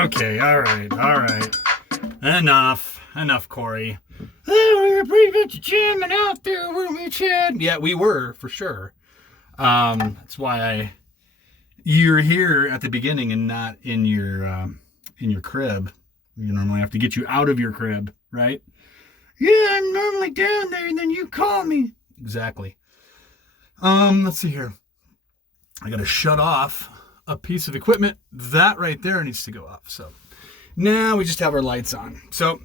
Okay, all right. Enough, Corey. Oh, we were pretty much jamming out there, weren't we, Chad? Yeah, we were, for sure. That's why you're here at the beginning and not in your crib. You normally have to get you out of your crib, right? Yeah, I'm normally down there, and then you call me. Exactly. Let's see here. I gotta shut off a piece of equipment. That right there needs to go off. So now we just have our lights on. So,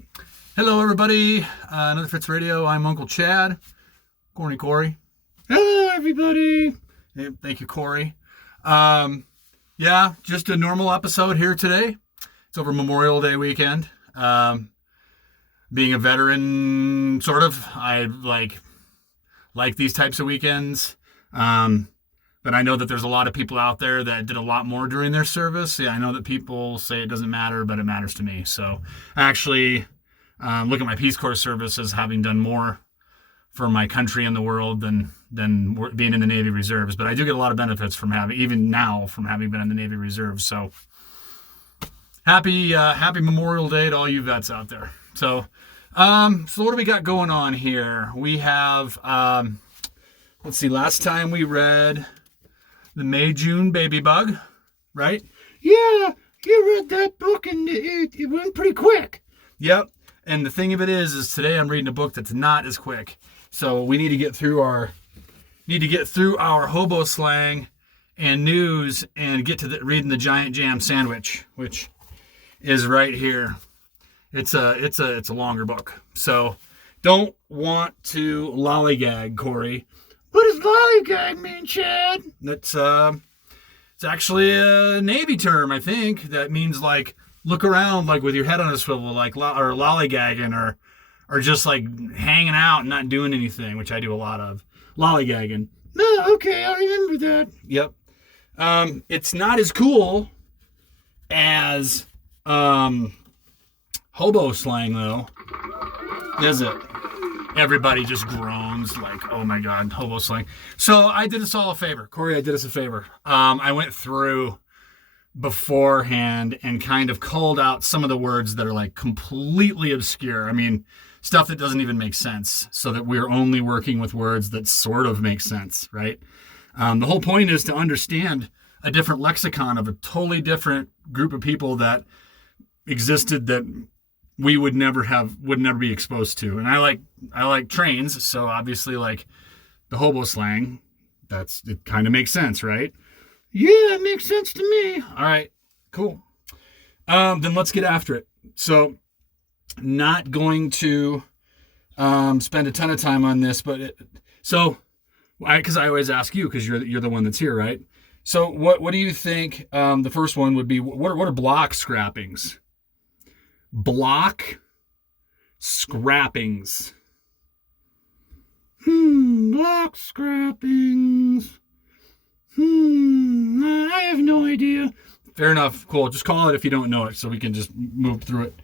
hello everybody. Another Fitz Radio. I'm Uncle Chad. Corey. Hello everybody. Hey, thank you, Corey. Yeah, just a normal episode here today. It's over Memorial Day weekend. Being a veteran, sort of, I like these types of weekends. But I know that there's a lot of people out there that did a lot more during their service. Yeah, I know that people say it doesn't matter, but it matters to me. So I actually look at my Peace Corps service as having done more for my country and the world than being in the Navy Reserves. But I do get a lot of benefits from having been in the Navy Reserves. So happy Memorial Day to all you vets out there. So what do we got going on here? We have, let's see, last time we read The May-June Baby Bug, right? Yeah, you read that book and it went pretty quick. Yep, and the thing of it is today I'm reading a book that's not as quick. So we need to get through our hobo slang and news and get to reading the Giant Jam Sandwich, which is right here. It's a longer book. So don't want to lollygag, Corey. What does lollygag mean, Chad? It's actually a Navy term, I think, that means like look around like with your head on a swivel, like or lollygagging or just like hanging out and not doing anything, which I do a lot of. Lollygagging. No, okay, I remember that. Yep. It's not as cool as hobo slang, though, is it? Everybody just groans like, oh my God, hobo slang. So I did us all a favor. Corey, I did us a favor. I went through beforehand and kind of culled out some of the words that are like completely obscure. I mean, stuff that doesn't even make sense, so that we're only working with words that sort of make sense, right? The whole point is to understand a different lexicon of a totally different group of people that existed that we would never be exposed to. And I like trains, so obviously like the hobo slang, it kind of makes sense, right? Yeah, it makes sense to me. All right, cool. Then let's get after it. So not going to spend a ton of time on this, but because I always ask you because you're the one that's here, right? So what do you think? The first one would be what are block scrappings? Block scrappings. Block scrappings. I have no idea. Fair enough. Cool. Just call it if you don't know it so we can just move through it.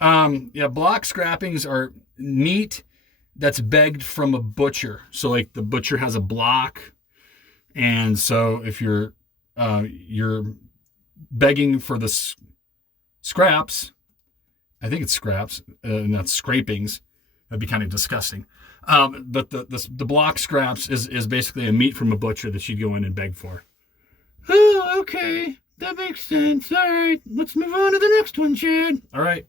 Yeah, block scrappings are meat that's begged from a butcher. So like the butcher has a block, and so if you're begging for the scraps, I think it's scraps, not scrapings. That'd be kind of disgusting. But the block scraps is basically a meat from a butcher that you'd go in and beg for. Oh, okay. That makes sense. All right. Let's move on to the next one, Chad. All right.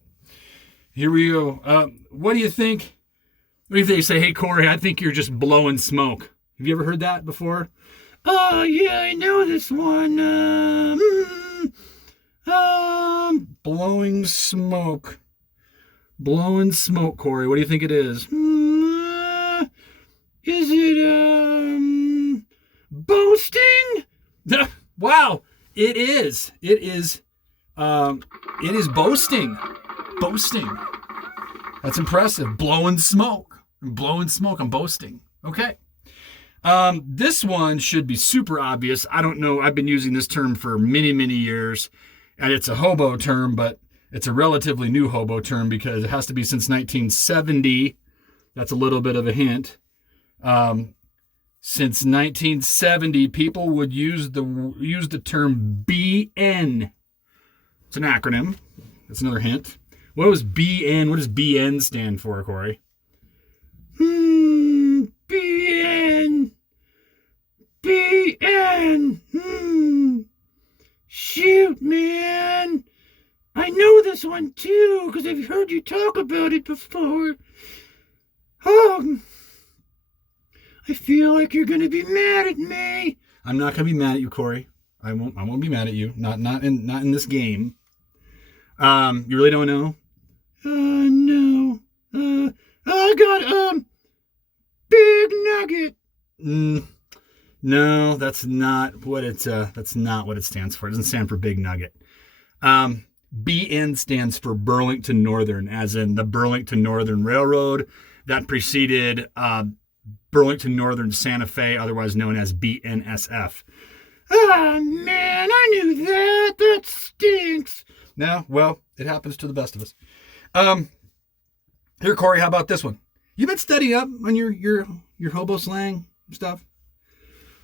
Here we go. What do you think? What if they say, hey, Corey, I think you're just blowing smoke? Have you ever heard that before? Oh, yeah, I know this one. Blowing smoke. Blowing smoke, Corey. What do you think it is? Is it, boasting? Wow, it is. It is boasting. Boasting. That's impressive. Blowing smoke. I'm boasting. Okay. This one should be super obvious. I don't know. I've been using this term for many, many years, and it's a hobo term, but it's a relatively new hobo term because it has to be since 1970. That's a little bit of a hint. Since 1970, people would use the term BN It's an acronym. That's another hint. What does BN stand for, Corey? BN. Shoot, man. I know this one too, because I've heard you talk about it before. Oh, I feel like you're gonna be mad at me. I'm not gonna be mad at you, Corey. I won't be mad at you. Not in this game. You really don't know? No. I got Big Nugget. No, that's not what it stands for. It doesn't stand for Big Nugget. BN stands for Burlington Northern, as in the Burlington Northern Railroad that preceded Burlington Northern Santa Fe, otherwise known as BNSF. Oh, man, I knew that. That stinks. No, well, it happens to the best of us. Here, Corey, how about this one? You been studying up on your hobo slang stuff?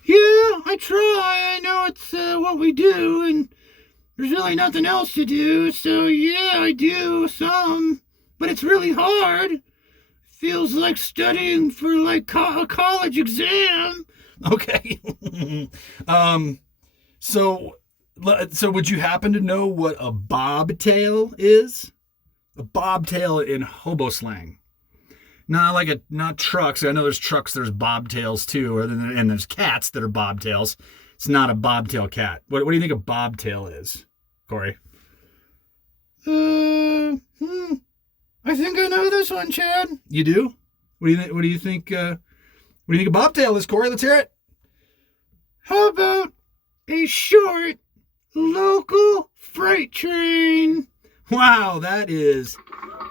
Yeah, I try. I know it's what we do, and there's really nothing else to do, so yeah, I do some. But it's really hard. Feels like studying for like a college exam. Okay. So would you happen to know what a bobtail is? A bobtail in hobo slang. Not trucks. I know there's trucks, there's bobtails too, and there's cats that are bobtails. It's not a bobtail cat. What do you think a bobtail is, Corey? I think I know this one, Chad. You do? What do you think? What do you think a bobtail is, Corey? Let's hear it. How about a short local freight train? Wow, that is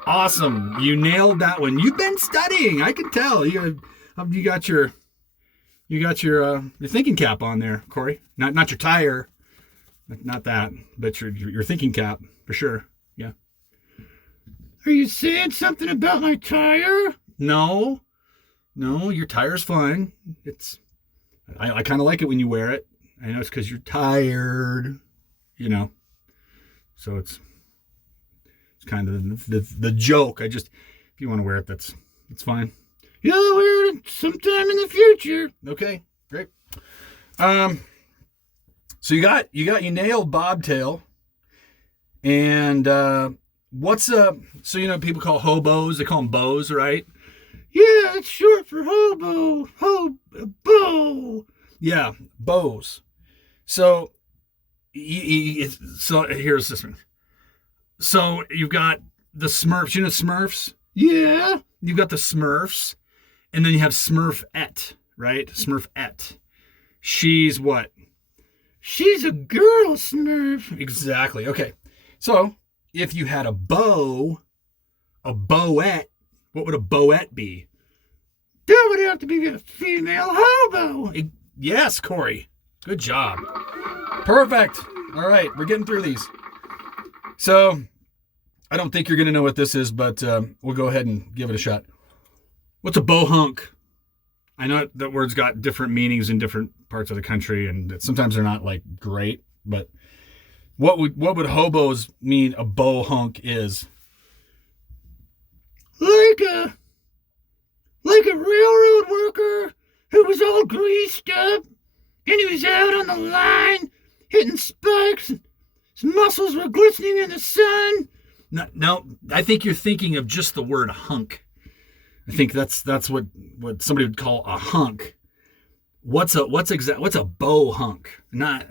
awesome. You nailed that one. You've been studying. I can tell. You got your thinking cap on there, Corey. Not your tire. Not that, but your thinking cap for sure. Yeah. Are you saying something about my tire? No, your tire's fine. I kind of like it when you wear it. I know it's because you're tired, So it's kind of the joke. If you want to wear it, that's fine. Yeah, I'll wear it sometime in the future. Okay, great. So you nailed bobtail, and people call hobos, they call them bows, right? Yeah, it's short for hobo. Bow. Yeah, bows. So here's this one. So you've got the Smurfs. You know Smurfs? Yeah. You've got the Smurfs, and then you have Smurfette, right? Smurfette. She's what? She's a girl Smurf. Exactly. Okay. So if you had a bow, a bowette, what would a bowette be? That would have to be a female hobo. Yes, Corey. Good job. Perfect. All right, we're getting through these. So I don't think you're going to know what this is, but we'll go ahead and give it a shot. What's a bohunk? I know that word's got different meanings in different parts of the country, and sometimes they're not like great, but what would hobos mean a bohunk is? Like a railroad worker who was all greased up, and he was out on the line hitting spikes, and his muscles were glistening in the sun. No, I think you're thinking of just the word hunk. I think that's what somebody would call a hunk. What's a bow hunk? Not.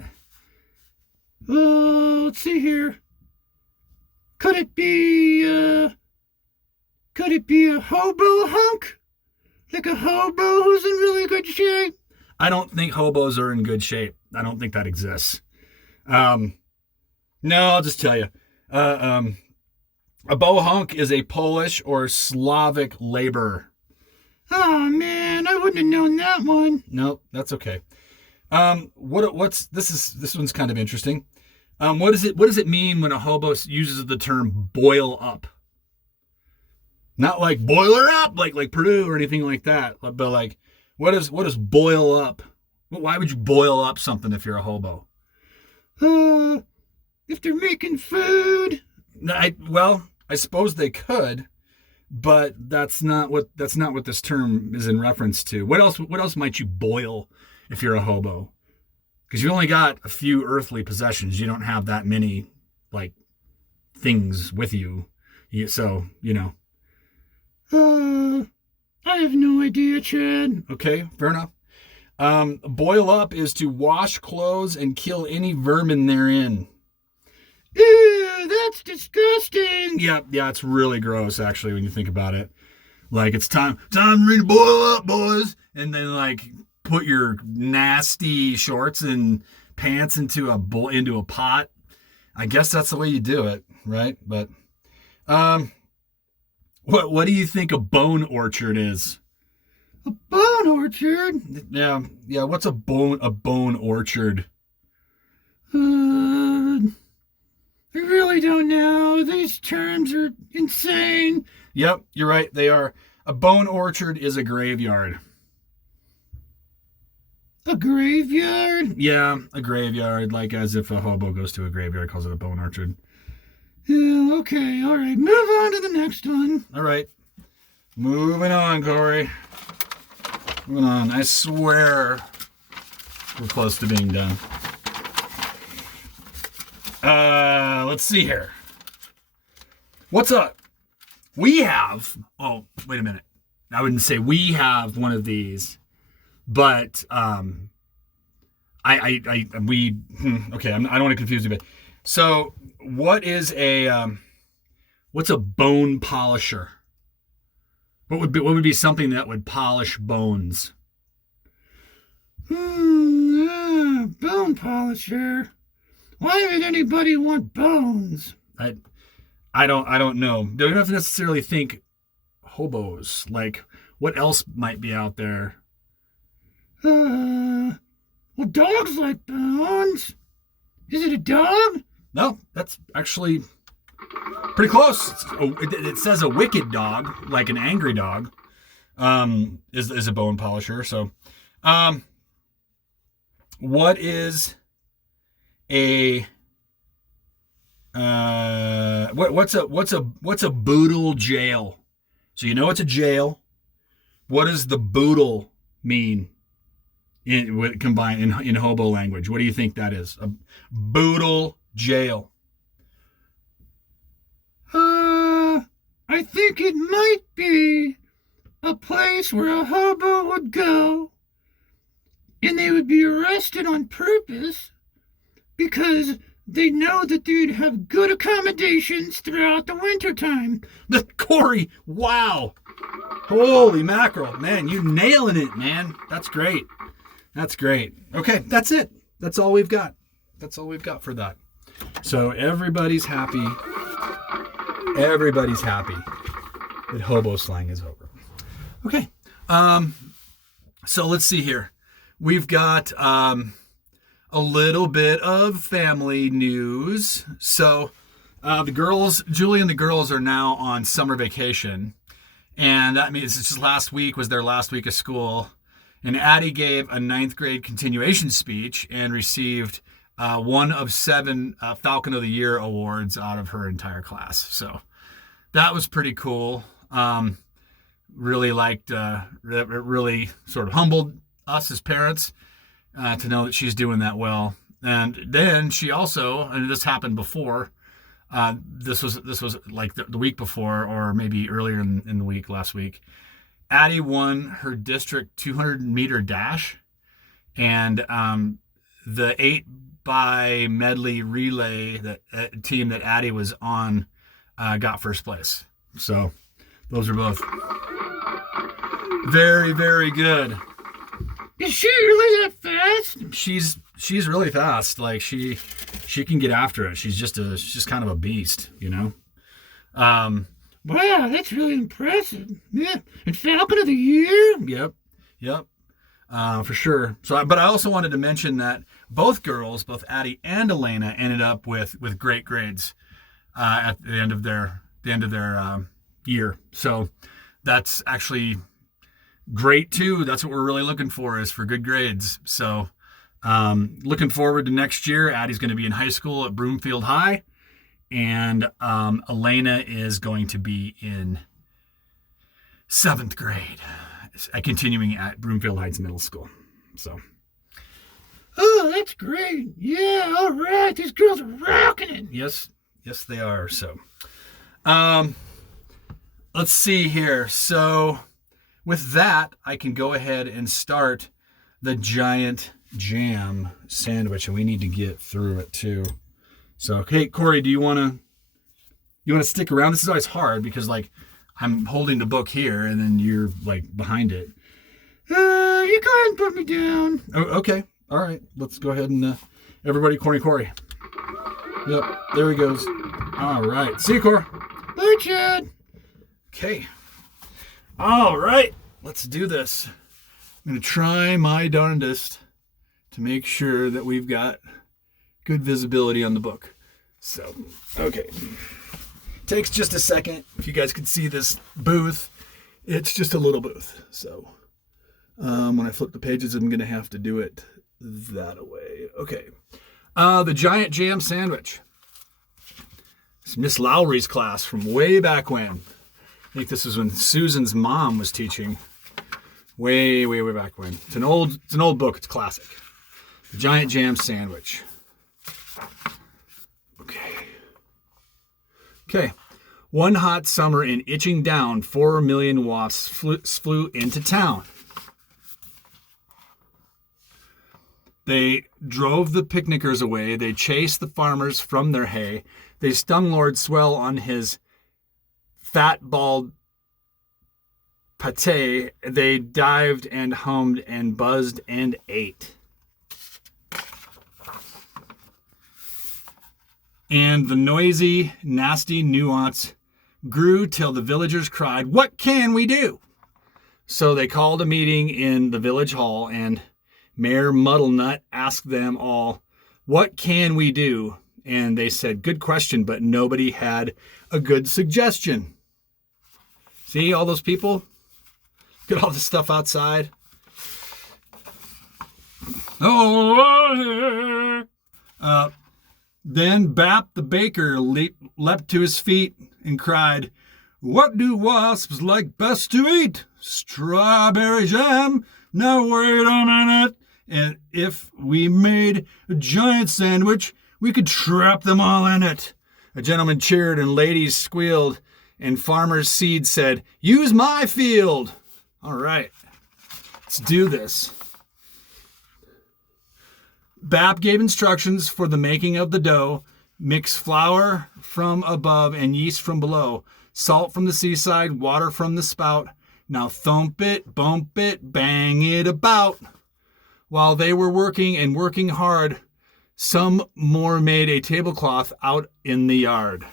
Let's see here. Could it be a hobo hunk? Like a hobo who's in really good shape? I don't think hobos are in good shape. I don't think that exists. No, I'll just tell you. A bohunk is a Polish or Slavic laborer. Oh man, I wouldn't have known that one. Nope, that's okay. This one's kind of interesting. What does it mean when a hobo uses the term boil up? Not like boiler up, like Purdue or anything like that, but like what does boil up? Why would you boil up something if you're a hobo? if they're making food. I suppose they could, but that's not what this term is in reference to. What else might you boil if you're a hobo? Because you only got a few earthly possessions. You don't have that many like things with you. So, I have no idea, Chad. Okay, fair enough. Boil up is to wash clothes and kill any vermin therein. Ew, that's disgusting. Yeah, it's really gross actually when you think about it. Like it's time for me to boil up, boys, and then like put your nasty shorts and pants into a pot. I guess that's the way you do it, right? But what do you think a bone orchard is? A bone orchard? Yeah. What's a bone orchard? I really don't know. These terms are insane. Yep, you're right. They are. A bone orchard is a graveyard. A graveyard? Yeah, a graveyard. Like as if a hobo goes to a graveyard, calls it a bone orchard. Yeah, okay, all right. Move on to the next one. All right. Moving on, Corey. Moving on. I swear we're close to being done. Let's see here. What's up? We have... Oh, wait a minute. I wouldn't say we have one of these, but okay, I don't want to confuse you, but so what's a bone polisher? What would be something that would polish bones? Bone polisher. Why would anybody want bones? I don't know. Don't have to necessarily think hobos. Like, what else might be out there? Well, dogs like bones. Is it a dog? No, that's actually pretty close. It says a wicked dog, like an angry dog, is a bone polisher. So, what is a what's a boodle jail? So you know it's a jail. What does the boodle mean combined in hobo language? What do you think that is? A boodle jail. I think it might be a place where a hobo would go and they would be arrested on purpose because they know that they'd have good accommodations throughout the wintertime. Corey, wow. Holy mackerel. Man, you nailing it, man. That's great. That's great. Okay, that's it. That's all we've got. That's all we've got for that. So everybody's happy. Everybody's happy that hobo slang is over. Okay. So let's see here. We've got a little bit of family news. So Julie and the girls are now on summer vacation. And that means it's just last week was their last week of school. And Addie gave a 9th grade continuation speech and received one of 7 Falcon of the Year awards out of her entire class. So that was pretty cool. Really liked, it really sort of humbled us as parents to know that she's doing that well. And then she also, and this happened before, this was like the week before, or maybe earlier in the week, last week. Addie won her district 200-meter dash, and the 8x medley relay that team that Addie was on got first place. So those are both very, very good. Is she really that fast? She's really fast. Like she can get after it. She's just kind of a beast, you know. Wow, that's really impressive. Yeah, and Falcon of the Year. Yep. For sure. So, but I also wanted to mention that both girls, both Addie and Elena, ended up with great grades at the end of their year. So that's actually great too. That's what we're really looking for, is for good grades. So Looking forward to next year. Addie's going to be in high school at Broomfield High, and Elena is going to be in 7th grade, continuing at Broomfield Heights Middle School. So, oh, that's great. Yeah, all right. These girls are rocking it. Yes, they are. So, let's see here. So, with that, I can go ahead and start the giant jam sandwich, and we need to get through it too. So, okay, Corey, do you want to stick around? This is always hard because like I'm holding the book here and then you're like behind it. You go ahead and put me down. Oh, okay. All right. Let's go ahead and everybody, Corey. Yep. There he goes. All right. See you, Corey. Bye, Chad. Okay. All right. Let's do this. I'm going to try my darndest to make sure that we've got good visibility on the book. So, okay. Takes just a second. If you guys can see this booth, it's just a little booth. So, when I flip the pages, I'm going to have to do it that way. Okay. The giant jam sandwich. It's Miss Lowry's class from way back when. I think this was when Susan's mom was teaching. Way back when. It's an old book. It's classic. The giant jam sandwich. Okay. One hot summer in Itching Down, 4 million wasps flew into town. They drove the picnickers away. They chased the farmers from their hay. They stung Lord Swell on his fat, bald pate. They dived and hummed and buzzed and ate. And the noisy, nasty nuance grew till the villagers cried, "What can we do?" So they called a meeting in the village hall, and Mayor Muddlenut asked them all, "What can we do?" And they said, "Good question," but nobody had a good suggestion. See all those people? Get all this stuff outside. Then Bap the baker leapt to his feet and cried, "What do wasps like best to eat? Strawberry jam. Now wait a minute. And if we made a giant sandwich, we could trap them all in it." A gentleman cheered and ladies squealed, and Farmer's Seed said, "Use my field." All right, let's do this. Bap gave instructions for the making of the dough. Mix flour from above and yeast from below. Salt from the seaside, water from the spout. Now thump it, bump it, bang it about. While they were working and working hard, some more made a tablecloth out in the yard.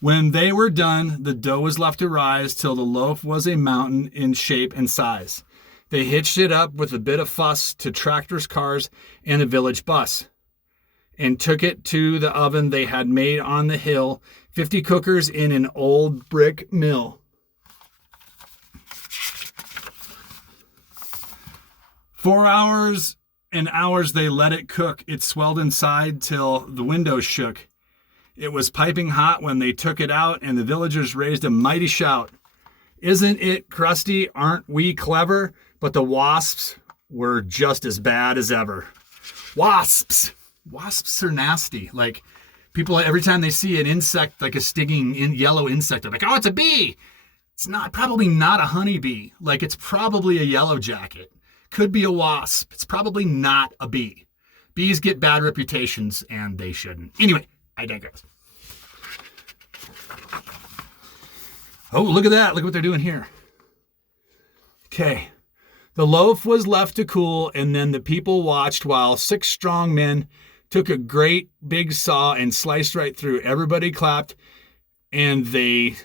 When they were done, the dough was left to rise till the loaf was a mountain in shape and size. They hitched it up with a bit of fuss to tractors, cars, and a village bus, and took it to the oven they had made on the hill, 50 cookers in an old brick mill. 4 hours and hours they let it cook. It swelled inside till the windows shook. It was piping hot when they took it out, and the villagers raised a mighty shout. "Isn't it crusty? Aren't we clever?" But the wasps were just as bad as ever. Wasps are nasty. Like, people, every time they see an insect, like a stinging yellow insect, they're like, "Oh, it's a bee." It's not, probably not a honeybee. Like, it's probably a yellow jacket. Could be a wasp. It's probably not a bee. Bees get bad reputations, and they shouldn't. Anyway, I digress. Oh, look at that. Look what they're doing here. Okay. The loaf was left to cool, and then the people watched while 6 strong men took a great big saw and sliced right through. Everybody clapped, and they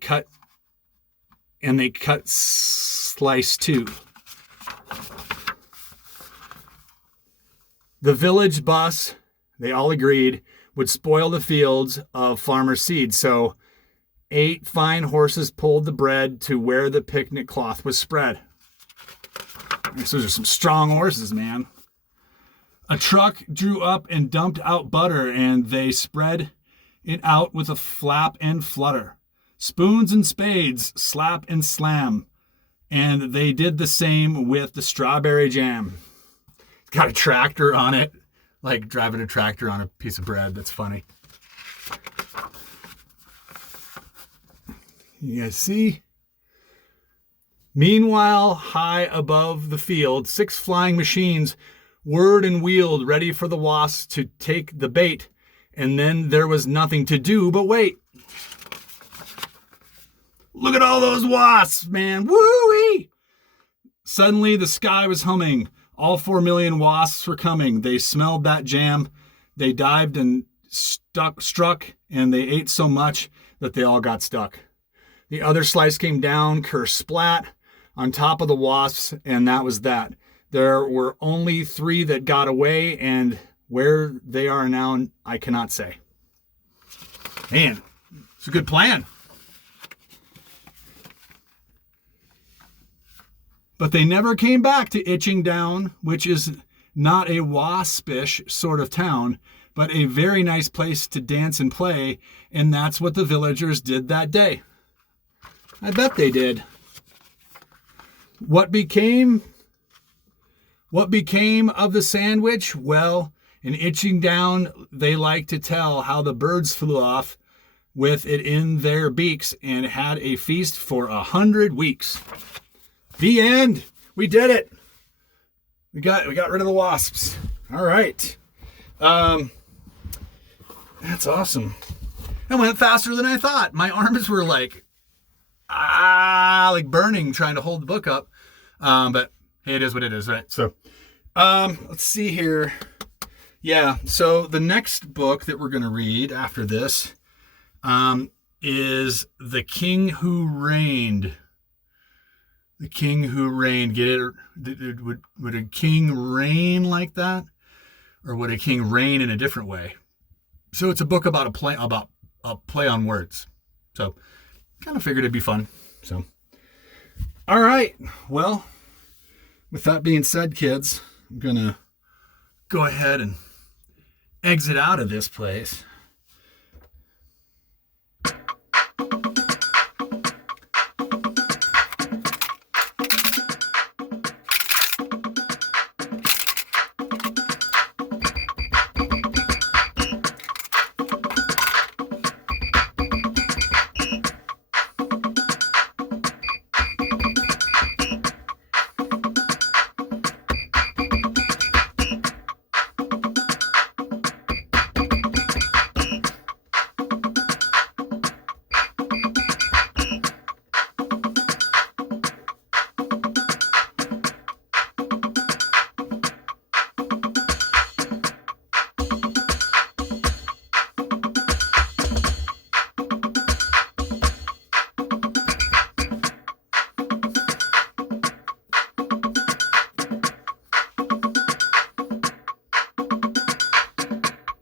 cut slice too. The village bus, they all agreed, would spoil the fields of Farmer's Seed, so 8 fine horses pulled the bread to where the picnic cloth was spread. Those are some strong horses, man. A truck drew up and dumped out butter, and they spread it out with a flap and flutter. Spoons and spades, slap and slam. And they did the same with the strawberry jam. It's got a tractor on it, like driving a tractor on a piece of bread. That's funny. You guys see? Meanwhile, high above the field, 6 flying machines whirred and wheeled, ready for the wasps to take the bait. And then there was nothing to do but wait. Look at all those wasps, man. Woo-wee! Suddenly the sky was humming. All 4 million wasps were coming. They smelled that jam. They dived and struck, and they ate so much that they all got stuck. The other slice came down, ker-splat, on top of the wasps, and that was that. There were only 3 that got away, and where they are now, I cannot say. Man, it's a good plan. But they never came back to Itching Down, which is not a waspish sort of town, but a very nice place to dance and play, and that's what the villagers did that day. I bet they did. What became of the sandwich? Well, in Itching Down, they like to tell how the birds flew off with it in their beaks and had a feast for 100 weeks. The end. We did it. We got rid of the wasps. All right. That's awesome. It went faster than I thought. My arms were like burning trying to hold the book up. But hey, it is what it is, right? So, let's see here. Yeah. So the next book that we're going to read after this, is The King Who Reigned. The King Who Reigned. Get it? Would a king reign like that? Or would a king reign in a different way? So it's a book about a play on words. So kind of figured it'd be fun. So, all right. Well, with that being said, kids, I'm going to go ahead and exit out of this place.